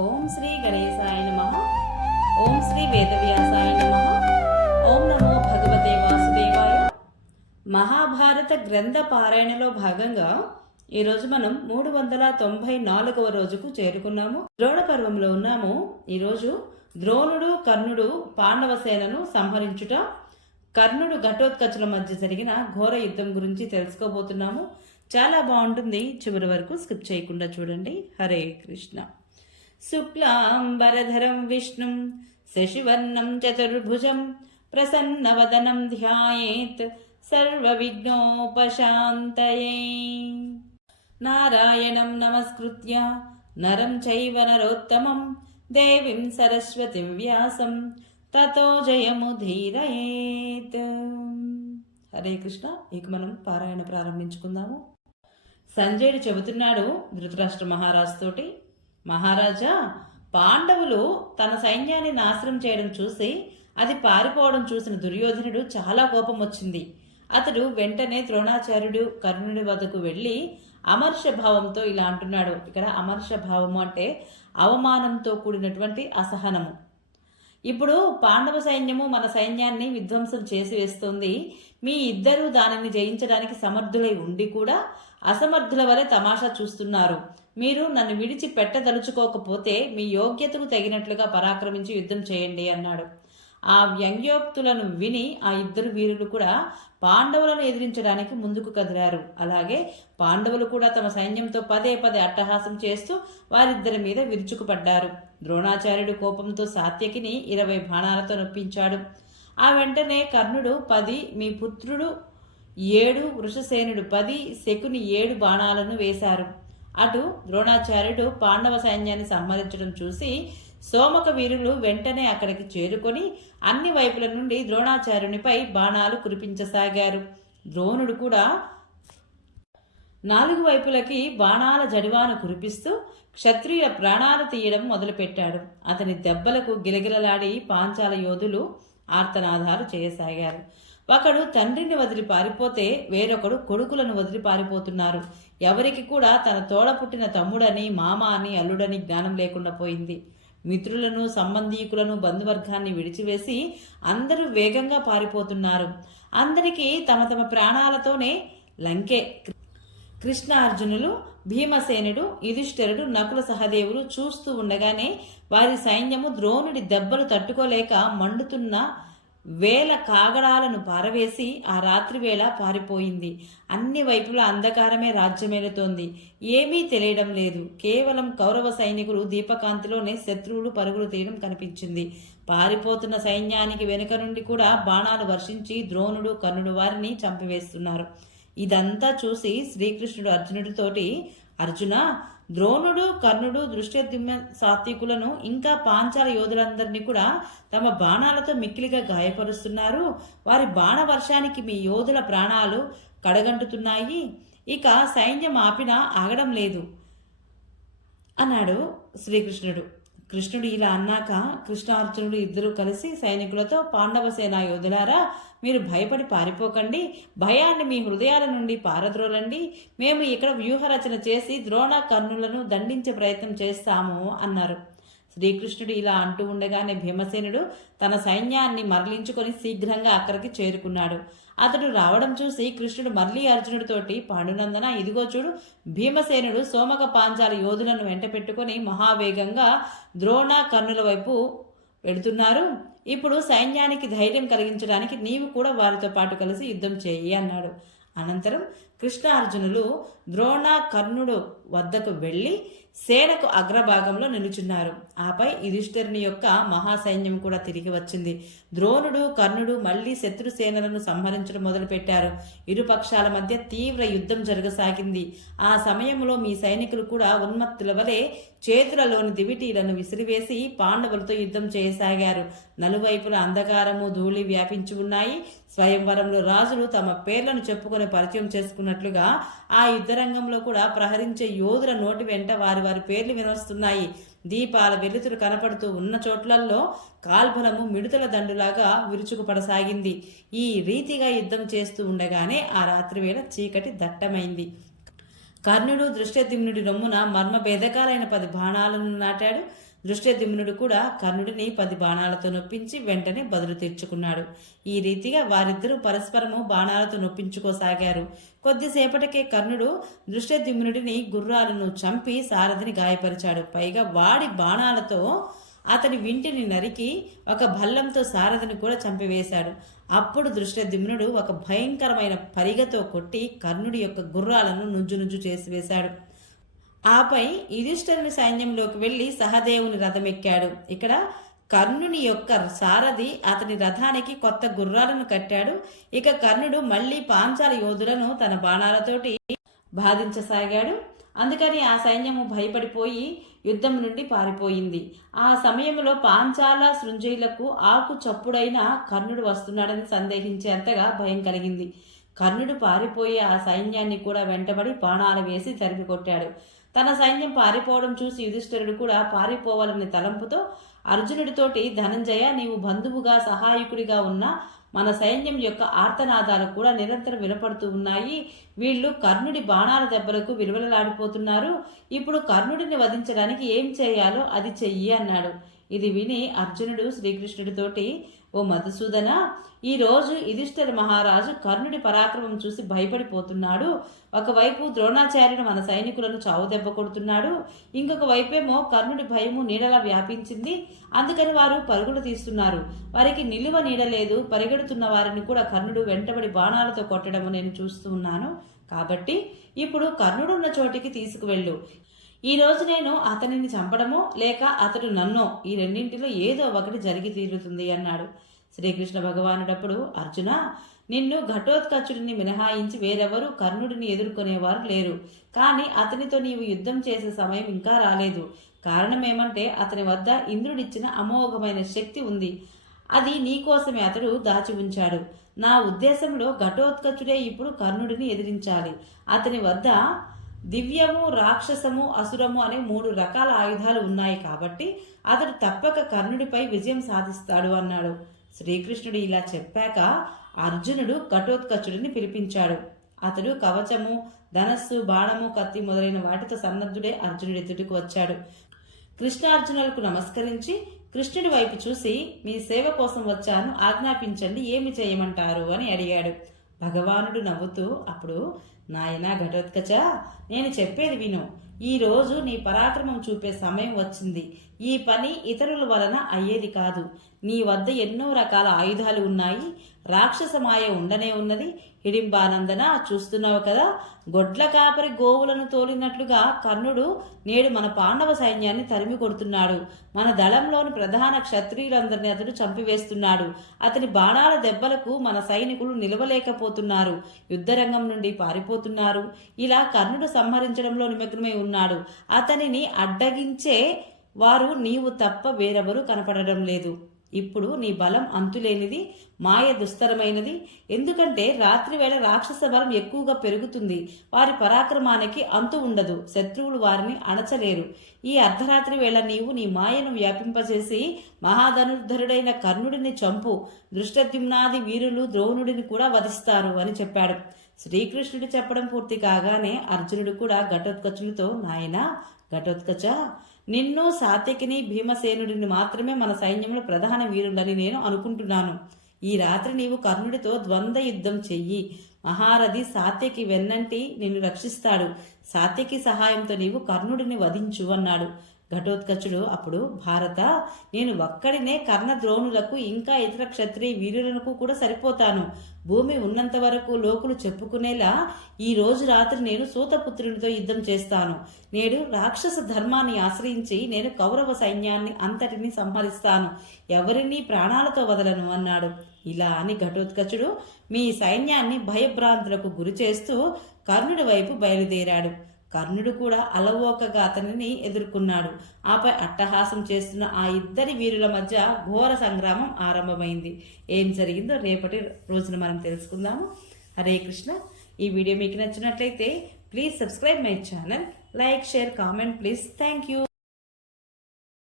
ఓం శ్రీ గణేశాయ నమః. ఓం శ్రీ వేదవ్యాసాయ నమః. ఓం నమో భగవతే వాసుదేవాయ. మహాభారత గ్రంథ పారాయణలో భాగంగా ఈరోజు మనం 394వ రోజుకు చేరుకున్నాము. ద్రోణ పర్వంలో ఉన్నాము. ఈరోజు ద్రోణుడు కర్ణుడు పాండవ సేనను సంహరించుట, కర్ణుడు ఘటోత్కచుల మధ్య జరిగిన ఘోర యుద్ధం గురించి తెలుసుకోబోతున్నాము. చాలా బాగుంటుంది, చివరి వరకు స్కిప్ చేయకుండా చూడండి. హరే కృష్ణ. శుక్లాంబరధరం విష్ణుం శశివర్ణం చతుర్భుజం ప్రసన్నవదనం ధ్యాయేత్ సర్వవిఘ్నోపశాంతయే. నారాయణం నమస్కృత్య నరం చైవ నరోత్తమం దేవీం సరస్వతిం వ్యాసం తతో జయముధీరయేత్. హరే కృష్ణ. ఇక మనం పారాయణ ప్రారంభించుకుందాము. సంజయుడు చెబుతున్నాడు ధృతరాష్ట్ర మహారాజు తోటి, మహారాజా, పాండవులు తన సైన్యాన్ని నాశనం చేయడం చూసి అది పారిపోవడం చూసిన దుర్యోధనుడు చాలా కోపం వచ్చింది. అతడు వెంటనే ద్రోణాచార్యుడు కర్ణుడి వద్దకు వెళ్ళి అమర్ష భావంతో ఇలా అంటున్నాడు. ఇక్కడ అమర్ష భావము అంటే అవమానంతో కూడినటువంటి అసహనము. ఇప్పుడు పాండవ సైన్యము మన సైన్యాన్ని విధ్వంసం చేసి వేస్తుంది. మీ ఇద్దరూ దానిని జయించడానికి సమర్థులై ఉండి కూడా అసమర్థుల వలె తమాషా చూస్తున్నారు. మీరు నన్ను విడిచి పెట్టదలుచుకోకపోతే మీ యోగ్యతకు తగినట్లుగా పరాక్రమించి యుద్ధం చేయండి అన్నాడు. ఆ వ్యంగ్యోక్తులను విని ఆ ఇద్దరు వీరులు కూడా పాండవులను ఎదిరించడానికి ముందుకు కదిలారు. అలాగే పాండవులు కూడా తమ సైన్యంతో పదే పదే అట్టహాసం చేస్తూ వారిద్దరి మీద విరుచుకుపడ్డారు. ద్రోణాచార్యుడు కోపంతో సాత్యకిని 20 బాణాలతో నొప్పించాడు. ఆ వెంటనే కర్ణుడు 10, మీ పుత్రుడు 7, వృషసేనుడు 10, శకుని 7 బాణాలను వేశారు. అటు ద్రోణాచార్యుడు పాండవ సైన్యాన్ని సంహరించడం చూసి సోమక వీరులు వెంటనే అక్కడికి చేరుకొని అన్ని వైపుల నుండి ద్రోణాచార్యునిపై బాణాలు కురిపించసాగారు. ద్రోణుడు కూడా 4 వైపులకి బాణాల జడివాను కురిపిస్తూ క్షత్రియుల ప్రాణాలు తీయడం మొదలుపెట్టాడు. అతని దెబ్బలకు గిలగిలలాడి పాంచాల యోధులు ఆర్తనాదాలు చేయసాగారు. ఒకడు తండ్రిని వదిలి పారిపోతే వేరొకడు కొడుకులను వదిలి పారిపోతున్నారు. ఎవరికి కూడా తన తోడ పుట్టిన తమ్ముడని, మామ అని, అల్లుడని జ్ఞానం లేకుండా పోయింది. మిత్రులను, సంబంధీకులను, బంధువర్గాన్ని విడిచివేసి అందరూ వేగంగా పారిపోతున్నారు. అందరికీ తమ తమ ప్రాణాలతోనే లంకే. కృష్ణార్జునులు, భీమసేనుడు, యుధిష్ఠిరుడు, నకుల సహదేవులు చూస్తూ ఉండగానే వారి సైన్యము ద్రోణుడి దెబ్బలు తట్టుకోలేక మండుతున్న వేల కాగడాలను పారవేసి ఆ రాత్రి వేళ పారిపోయింది. అన్ని వైపులా అంధకారమే రాజ్యమేలుతోంది. ఏమీ తెలియడం లేదు. కేవలం కౌరవ సైనికులు దీపకాంతిలోనే శత్రువులు పరుగులు తీయడం కనిపించింది. పారిపోతున్న సైన్యానికి వెనుక నుండి కూడా బాణాలు వర్షించి ద్రోణుడు, కర్ణుడు వారిని చంపివేస్తున్నారు. ఇదంతా చూసి శ్రీకృష్ణుడు అర్జునుడితోటి, అర్జున, ద్రోణుడు, కర్ణుడు, దృష్టద్యుమ్న సాత్వికులను ఇంకా పాంచాల యోధులందరినీ కూడా తమ బాణాలతో మిక్కిలిగా గాయపరుస్తున్నారు. వారి బాణ వర్షానికి మీ యోధుల ప్రాణాలు కడగంటుతున్నాయి. ఇక సైన్యం ఆపినా ఆగడం లేదు అన్నాడు శ్రీకృష్ణుడు. కృష్ణుడు ఇలా అన్నాక కృష్ణార్జునుడు ఇద్దరు కలిసి సైనికులతో, పాండవ సేనా యోధులారా, మీరు భయపడి పారిపోకండి. భయాన్ని మీ హృదయాల నుండి పారద్రోలండి. మేము ఇక్కడ వ్యూహరచన చేసి ద్రోణ కర్ణులను దండించే ప్రయత్నం చేస్తాము అన్నారు. శ్రీకృష్ణుడు ఇలా అంటూ ఉండగానే భీమసేనుడు తన సైన్యాన్ని మరలించుకొని శీఘ్రంగా అక్కడికి చేరుకున్నాడు. అతడు రావడం చూసి కృష్ణుడు మళ్ళీ అర్జునుడితోటి, పాండునందన, ఇదిగో చూడు, భీమసేనుడు సోమక పాంచాల యోధులను వెంట పెట్టుకుని మహావేగంగా ద్రోణ కర్ణుల వైపు వెడుతున్నారు. ఇప్పుడు సైన్యానికి ధైర్యం కలిగించడానికి నీవు కూడా వారితో పాటు కలిసి యుద్ధం చేయి అన్నాడు. అనంతరం కృష్ణార్జునులు ద్రోణ కర్ణుడు వద్దకు వెళ్లి సేనకు అగ్రభాగంలో నిలుచున్నారు. ఆపై యుధిష్ఠిరుని యొక్క మహాసైన్యం కూడా తిరిగి వచ్చింది. ద్రోణుడు, కర్ణుడు మళ్లీ శత్రు సేనలను సంహరించడం మొదలుపెట్టారు. ఇరు పక్షాల మధ్య తీవ్ర యుద్ధం జరగసాగింది. ఆ సమయంలో మీ సైనికులు కూడా ఉన్మత్తుల వలె చేతులలోని దివిటీలను విసిరివేసి పాండవులతో యుద్ధం చేయసాగారు. నలువైపుల అంధకారము, ధూళి వ్యాపించి ఉన్నాయి. స్వయంవరంలో రాజులు తమ పేర్లను చెప్పుకొని పరిచయం చేసుకున్నట్లుగా ఆ యుద్ధరంగంలో కూడా ప్రహరించే యోధుల నోటి వెంట వారి వారి పేర్లు వినవస్తున్నాయి. దీపాల వెలుతురు కనపడుతూ ఉన్న చోట్లలో కాల్బలము మిడుతల దండులాగా విరుచుకుపడసాగింది. ఈ రీతిగా యుద్ధం చేస్తూ ఉండగానే ఆ రాత్రి వేళ చీకటి దట్టమైంది. కర్ణుడు దృష్టద్యుమ్నుడి రొమ్మున మర్మ భేదకాలైన 10 బాణాలను నాటాడు. దృష్టద్యుమ్నుడు కూడా కర్ణుడిని 10 బాణాలతో నొప్పించి వెంటనే బదులు తీర్చుకున్నాడు. ఈ రీతిగా వారిద్దరూ పరస్పరము బాణాలతో నొప్పించుకోసాగారు. కొద్దిసేపటికే కర్ణుడు దృష్టద్యుమ్నుడిని గుర్రాలను చంపి సారథిని గాయపరిచాడు. పైగా వాడి బాణాలతో అతని వింటిని నరికి ఒక భల్లంతో సారథిని కూడా చంపివేశాడు. అప్పుడు దృష్టద్యుమ్నుడు ఒక భయంకరమైన పరిగతో కొట్టి కర్ణుడి యొక్క గుర్రాలను నుజ్జు చేసివేశాడు. ఆపై యుధిష్ఠిరుని సైన్యంలోకి వెళ్లి సహదేవుని రథమెక్కాడు. ఇక్కడ కర్ణుని యొక్క సారథి అతని రథానికి కొత్త గుర్రాలను కట్టాడు. ఇక కర్ణుడు మళ్లీ పాంచాల యోధులను తన బాణాలతోటి బాధించసాగాడు. అందుకని ఆ సైన్యము భయపడిపోయి యుద్ధం నుండి పారిపోయింది. ఆ సమయంలో పాంచాల సృంజయులకు ఆకు చప్పుడైన కర్ణుడు వస్తున్నాడని సందేహించేంతగా భయం కలిగింది. కర్ణుడు పారిపోయి ఆ సైన్యాన్ని కూడా వెంటబడి బాణాలు వేసి తరిమి కొట్టాడు. తన సైన్యం పారిపోవడం చూసి యుధిష్ఠిరుడు కూడా పారిపోవాలనే తలంపుతో అర్జునుడితోటి, ధనంజయ, నీవు బంధువుగా సహాయకుడిగా ఉన్న మన సైన్యం యొక్క ఆర్తనాదాలు కూడా నిరంతరం వినపడుతూ ఉన్నాయి. వీళ్ళు కర్ణుడి బాణాల దెబ్బలకు విలువలలాడిపోతున్నారు. ఇప్పుడు కర్ణుడిని వధించడానికి ఏం చేయాలో అది చెయ్యి అన్నాడు. ఇది విని అర్జునుడు శ్రీకృష్ణుడితోటి, ఓ మధుసూదన, ఈ రోజు యుధిష్ఠిర మహారాజు కర్ణుడి పరాక్రమం చూసి భయపడిపోతున్నాడు. ఒకవైపు ద్రోణాచార్యుడు మన సైనికులను చావు దెబ్బ కొడుతున్నాడు. ఇంకొక వైపేమో కర్ణుడి భయము నీడలా వ్యాపించింది. అందుకని వారు పరుగులు తీస్తున్నారు. వారికి నిలువ నీడలేదు. పరిగెడుతున్న వారిని కూడా కర్ణుడు వెంటబడి బాణాలతో కొట్టడము నేను చూస్తూ ఉన్నాను. కాబట్టి ఇప్పుడు కర్ణుడున్న చోటికి తీసుకువెళ్ళు. ఈ రోజు నేను అతనిని చంపడమో లేక అతడు నన్నో, ఈ రెండింటిలో ఏదో ఒకటి జరిగి తీరుతుంది అన్నాడు. శ్రీకృష్ణ భగవానుడప్పుడు, అర్జున, నిన్ను ఘటోత్కచుడిని మినహాయించి వేరెవరూ కర్ణుడిని ఎదుర్కొనేవారు లేరు. కానీ అతనితో నీవు యుద్ధం చేసే సమయం ఇంకా రాలేదు. కారణమేమంటే అతని వద్ద ఇంద్రుడిచ్చిన అమోఘమైన శక్తి ఉంది. అది నీకోసమే అతడు దాచి ఉంచాడు. నా ఉద్దేశంలో ఘటోత్కచుడే ఇప్పుడు కర్ణుడిని ఎదిరించాలి. అతని వద్ద దివ్యము, రాక్షసము, అసురము అనే 3 రకాల ఆయుధాలు ఉన్నాయి. కాబట్టి అతడు తప్పక కర్ణుడిపై విజయం సాధిస్తాడు అన్నాడు. శ్రీకృష్ణుడు ఇలా చెప్పాక అర్జునుడు ఘటోత్కచుడిని పిలిపించాడు. అతడు కవచము, ధనస్సు, బాణము, కత్తి మొదలైన వాటితో సన్నద్ధుడే అర్జునుడి ఎదుటికి వచ్చాడు. కృష్ణార్జునులకు నమస్కరించి కృష్ణుడి వైపు చూసి, మీ సేవ కోసం వచ్చాను, ఆజ్ఞాపించండి, ఏమి చేయమంటారు అని అడిగాడు. భగవానుడు నవ్వుతూ అప్పుడు, నాయనా ఘటోత్కచ, నేను చెప్పేది విను. ఈ రోజు నీ పరాక్రమం చూపే సమయం వచ్చింది. ఈ పని ఇతరుల వలన అయ్యేది కాదు. నీ వద్ద ఎన్నో రకాల ఆయుధాలు ఉన్నాయి. రాక్షసమాయ ఉండనే ఉన్నది. హిడింబానందన, చూస్తున్నావు కదా, గొడ్ల కాపరి గోవులను తోలినట్లుగా కర్ణుడు నేడు మన పాండవ సైన్యాన్ని తరిమి కొడుతున్నాడు. మన దళంలోని ప్రధాన క్షత్రియులందరినీ అతడు చంపివేస్తున్నాడు. అతని బాణాల దెబ్బలకు మన సైనికులు నిలవలేకపోతున్నారు. యుద్ధరంగం నుండి పారిపోతున్నారు. ఇలా కర్ణుడు సంహరించడంలో నిమగ్నమై ఉన్నాడు. అతనిని అడ్డగించే వారు నీవు తప్ప వేరెవరూ కనపడడం లేదు. ఇప్పుడు నీ బలం అంతులేనిది, మాయ దుస్తరమైనది. ఎందుకంటే రాత్రి వేళ రాక్షస బలం ఎక్కువగా పెరుగుతుంది. వారి పరాక్రమానికి అంతు ఉండదు. శత్రువులు వారిని అణచలేరు. ఈ అర్ధరాత్రి వేళ నీవు నీ మాయను వ్యాపింపజేసి మహాధనుర్ధరుడైన కర్ణుడిని చంపు. దృష్టద్యుమ్నాది వీరులు ద్రోణుడిని కూడా వధిస్తారు అని చెప్పాడు. శ్రీకృష్ణుడు చెప్పడం పూర్తి కాగానే అర్జునుడు కూడా ఘటోత్కచునితో, నాయనా ఘటోత్కచ, నిన్ను, సాత్యకిని, భీమసేనుడిని మాత్రమే మన సైన్యంలో ప్రధాన వీరులని నేను అనుకుంటున్నాను. ఈ రాత్రి నీవు కర్ణుడితో ద్వంద్వ యుద్ధం చెయ్యి. మహారథి సాత్యకి వెన్నంటి నిన్ను రక్షిస్తాడు. సాత్యకి సహాయంతో నీవు కర్ణుడిని వధించు అన్నాడు. ఘటోత్కచుడు అప్పుడు, భారత, నేను ఒక్కడినే కర్ణద్రోణులకు ఇంకా ఇతర క్షత్రియ వీరులకు కూడా సరిపోతాను. భూమి ఉన్నంత వరకు లోకులు చెప్పుకునేలా ఈ రోజు రాత్రి నేను సూతపుత్రునితో యుద్ధం చేస్తాను. నేడు రాక్షస ధర్మాన్ని ఆశ్రయించి నేను కౌరవ సైన్యాన్ని అంతటిని సంహరిస్తాను. ఎవరినీ ప్రాణాలతో వదలను అన్నాడు. ఇలా అని ఘటోత్కచుడు మీ సైన్యాన్ని భయభ్రాంతులకు గురి చేస్తూ కర్ణుడి వైపు బయలుదేరాడు. కర్ణుడు కూడా అలవోకగా అతనిని ఎదుర్కొన్నాడు. ఆపై అట్టహాసం చేస్తున్న ఆ ఇద్దరి వీరుల మధ్య ఘోర సంగ్రామం ఆరంభమైంది. ఏం జరిగిందో రేపటి రోజున మనం తెలుసుకుందాము. హరే కృష్ణ. ఈ వీడియో మీకు నచ్చినట్లయితే please subscribe my channel, like, share, comment please. Thank you.